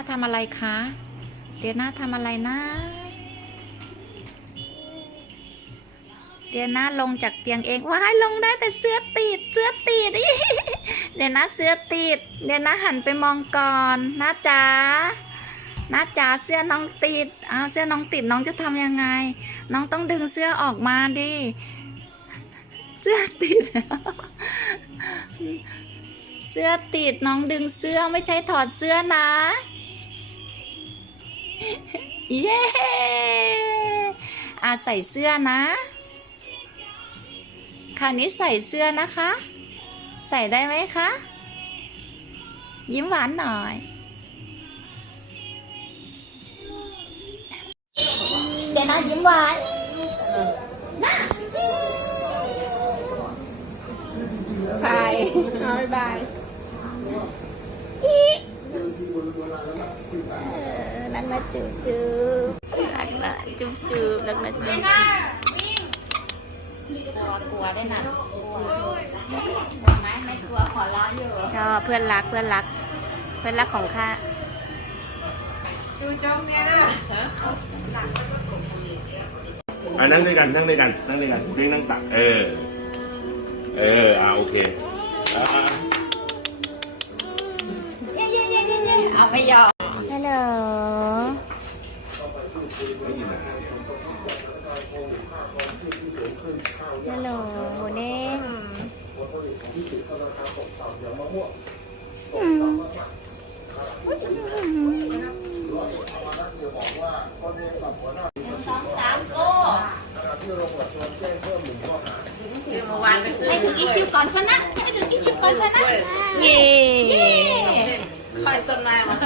น่าทำอะไรคะ เดียน่าทำอะไรนะ เดียน่าลงจากเตียงเองว้ายลงได้แต่เสื้อติดเสื้อติดเดียน่าเสื้อติด เดียน่าหันไปมองก่อนนะจ๋านะจ๋าเสื้อน้องติดอ้าวเสื้อน้องติดน้องจะทำยังไง น้องต้องดึงเสื้อออกมาดิ เสื้อติด เสื้อติดน้องดึงเสื้อไม่ใช่ถอดเสื้อนะ เย้อาใส่เสื้อนะ คราวนี้ใส่เสื้อนะคะ ใส่ได้ไหมคะ ยิ้มหวานหน่อยเดี๋ยวนะยิ้มหวานบายเอาบายบาย รักนะจูบจูบรักนะจูบจูบรักนะจูบกลัวได้นักลัวกลัวไหมไม่กลัวขอร้อนอยู่ชอบเพื่อนรักเพื่อนรัก เพื่อนรักของข้าดูจอมเนี่ยนะนั่งด้วยกันนั่งด้วยกันนั่งด้วยกันเร่งนั่งตักเออ เอออ่าโอเคอ่าอ่าเอาไม่ยอม ฮัลโหลฮัลโหลหมูเด้งอืมให้ถึงอีชิวก่อนชนะ ให้ถึงอีชิวก่อนชนะ เย้คอยต้นไม้มา